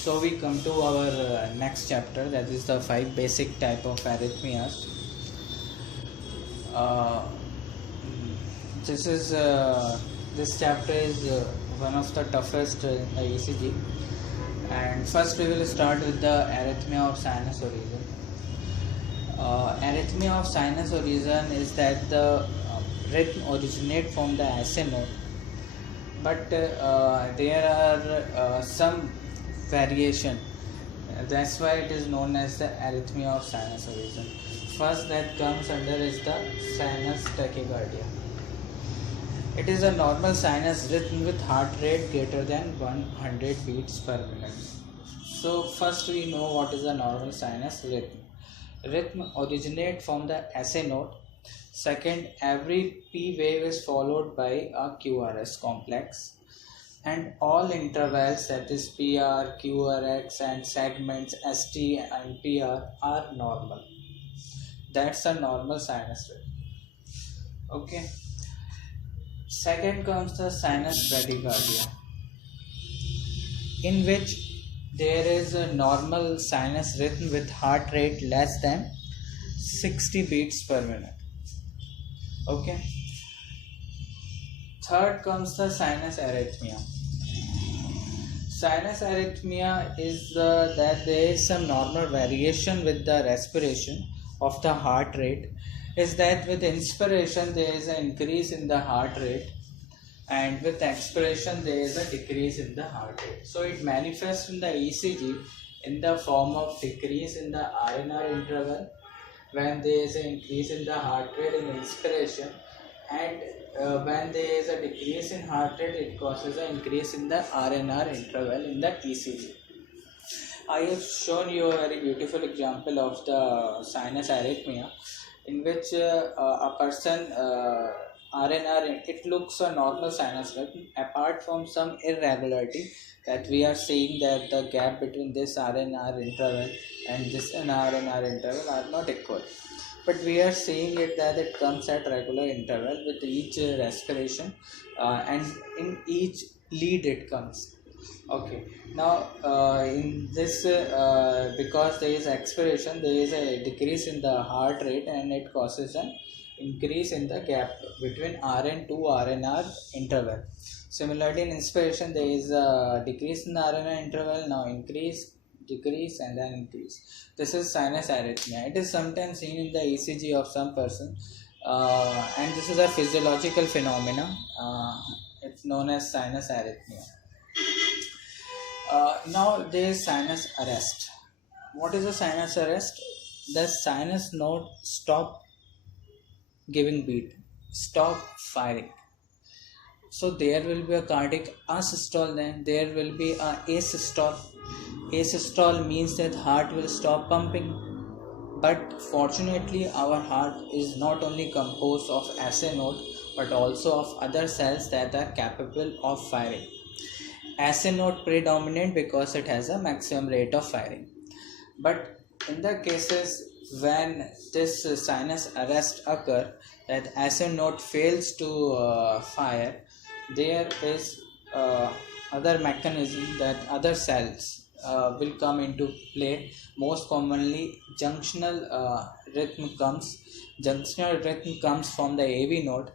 So we come to our next chapter, that is the five basic type of arrhythmias. Uh, this is this chapter is one of the toughest in the ECG. And first we will start with the arrhythmia of sinus origin. Arrhythmia of sinus origin is that the rhythm originate from the SA node, but there are some variation. That's why it is known as the arrhythmia of sinus origin. First that comes under is the sinus tachycardia. It is a normal sinus rhythm with heart rate greater than 100 beats per minute. So first we know what is a normal sinus rhythm. Rhythm originate from the SA node. Second, every P wave is followed by a QRS complex, and all intervals, that is PR, QRX and segments ST and PR, are normal. That's a normal sinus rhythm. Okay. Second comes the sinus bradycardia, in which there is a normal sinus rhythm with heart rate less than 60 beats per minute. Okay. Third comes the sinus arrhythmia. Sinus arrhythmia is that there is some normal variation with the respiration of the heart rate. Is that with inspiration there is an increase in the heart rate, and with expiration there is a decrease in the heart rate. So it manifests in the ECG in the form of decrease in the RNR interval when there is an increase in the heart rate in inspiration, and when there is a decrease in heart rate, it causes an increase in the RNR interval in the ECG. I have shown you a very beautiful example of the sinus arrhythmia, in which a person RNR, it looks a normal sinus rhythm apart from some irregularity that we are seeing, that the gap between this RNR interval and this RNR interval are not equal. But we are seeing it that it comes at regular interval with each respiration, and in each lead it comes. Okay, now in this because there is expiration, there is a decrease in the heart rate and it causes an increase in the gap between RN to RNR interval. Similarly, in inspiration there is a decrease in the RNR interval, now increase, decrease and then increase. This is sinus arrhythmia. It is sometimes seen in the ECG of some person, and this is a physiological phenomena. It's known as sinus arrhythmia. Now there is sinus arrest. What is a sinus arrest? The sinus node stop giving beat, stop firing. So there will be a cardiac asystole, then there will be a asystole. Asystole means that heart will stop pumping. But fortunately our heart is not only composed of SA node but also of other cells that are capable of firing. SA node predominant because it has a maximum rate of firing. But in the cases when this sinus arrest occur, that SA node fails to fire, there is other mechanism that other cells will come into play. Most commonly junctional rhythm comes. Junctional rhythm comes from the AV node.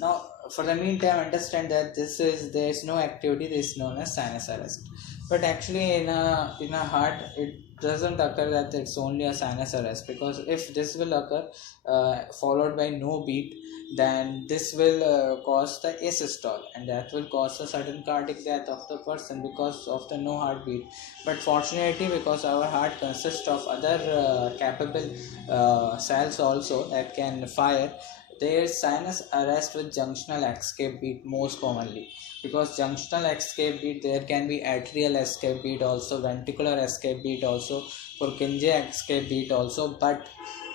Now for the meantime understand that there is no activity, this is known as sinus arrest. But actually in a heart it doesn't occur that it's only a sinus arrest, because if this will occur followed by no beat, then this will cause the asystole, and that will cause a sudden cardiac death of the person because of the no heartbeat. But fortunately, because our heart consists of other capable cells also that can fire, there is sinus arrest with junctional escape beat most commonly. Because junctional escape beat, there can be atrial escape beat also, ventricular escape beat also, Purkinje escape beat also, but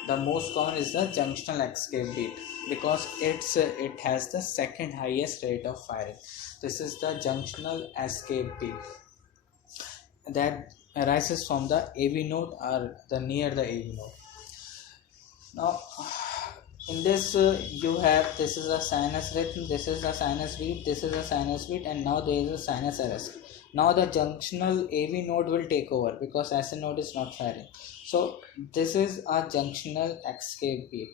the most common is the junctional escape beat because it has the second highest rate of firing. This is the junctional escape beat that arises from the AV node or the near the AV node. Now In this you have, this is a sinus rhythm, this is a sinus beat, this is a sinus beat, and now there is a sinus arrest. Now the junctional AV node will take over because SN node is not firing. So this is a junctional escape beat.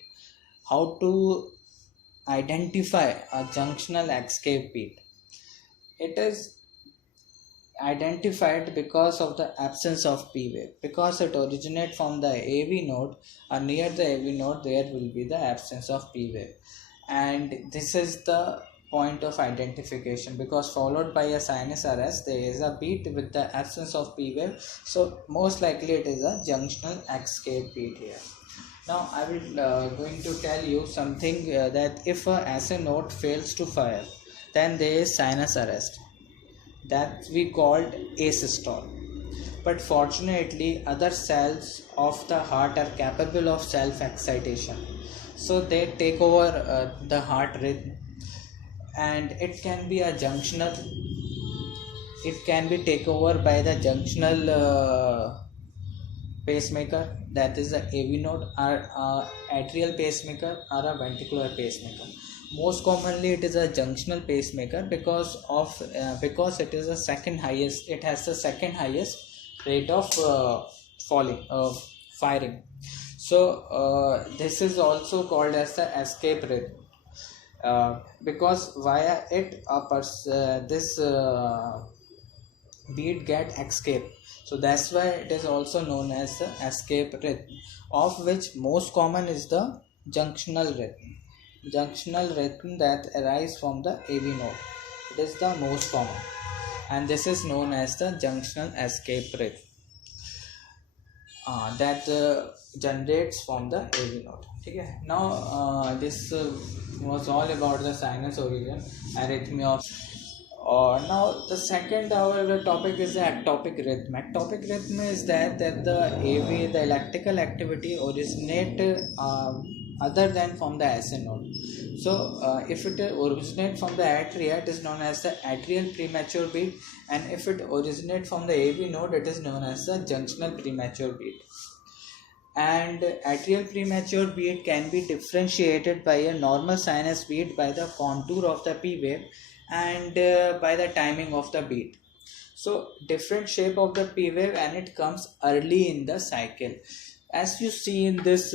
How to identify a junctional escape beat? It is identified because of the absence of P wave. Because it originates from the AV node, or near the AV node there will be the absence of P wave, and this is the point of identification, because followed by a sinus arrest there is a beat with the absence of P wave, so most likely it is a junctional escape beat here. Now I will going to tell you something, that if a SN node fails to fire, then there is sinus arrest, that we called asystole. But fortunately other cells of the heart are capable of self excitation, so they take over the heart rhythm, and it can be a junctional, it can be taken over by the junctional pacemaker, that is the AV node, or atrial pacemaker, or a ventricular pacemaker. Most commonly it is a junctional pacemaker because of because it is the second highest, it has the second highest rate of firing. So this is also called as the escape rhythm, because via it this beat get escape. So that's why it is also known as the escape rhythm, of which most common is the junctional rhythm. Junctional rhythm that arises from the AV node, it is the most common, and this is known as the junctional escape rhythm that generates from the AV node. Okay. Now this was all about the sinus origin, arrhythmia. Now the second our topic is the ectopic rhythm. Ectopic rhythm is that the AV, the electrical activity originate other than from the SN node. So if it originates from the atria, it is known as the atrial premature beat, and if it originates from the AV node, it is known as the junctional premature beat. And atrial premature beat can be differentiated by a normal sinus beat by the contour of the P wave and by the timing of the beat. So different shape of the P wave, and it comes early in the cycle. As you see in this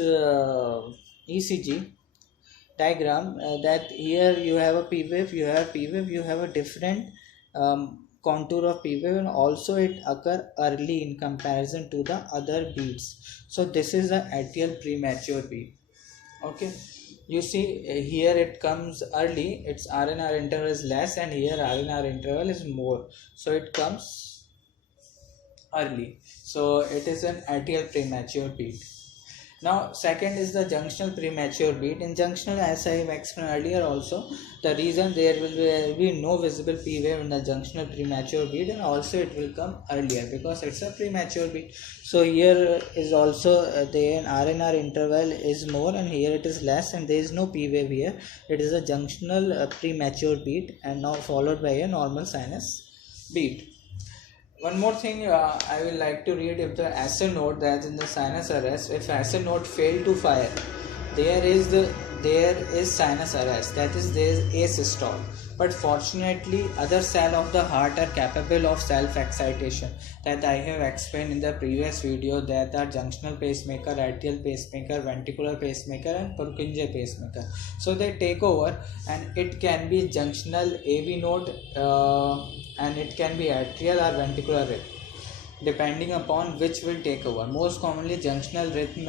ECG diagram, that here you have a P wave, you have P wave, you have a different contour of P wave, and also it occur early in comparison to the other beats. So this is a atrial premature beat. Okay, you see here it comes early, its RNR interval is less, and here RNR interval is more, so it comes early. So it is an atrial premature beat. Now second is the junctional premature beat. In junctional, as I have explained earlier also, the reason there will be no visible P wave in the junctional premature beat, and also it will come earlier because it's a premature beat. So here is also the RNR interval is more, and here it is less, and there is no P wave here. It is a junctional premature beat, and now followed by a normal sinus beat. One more thing I will like to read, if the SN node, that in the sinus arrest, if SN node fail to fire, there is sinus arrest, that is there is asystole. But fortunately other cell of the heart are capable of self excitation, that I have explained in the previous video, that are junctional pacemaker, atrial pacemaker, ventricular pacemaker, and Purkinje pacemaker. So they take over, and it can be junctional AV node and it can be atrial or ventricular rhythm, depending upon which will take over. Most commonly junctional rhythm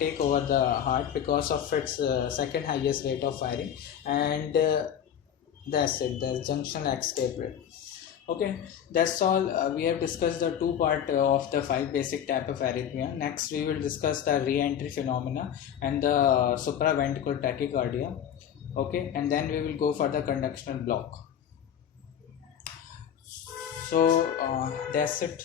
take over the heart because of its second highest rate of firing, and that's it, the junctional escape rate. Okay, that's all. We have discussed the two part of the 5 basic type of arrhythmia. Next we will discuss the re-entry phenomena and the supraventricular tachycardia. Okay, and then we will go for the conductional block. So that's it.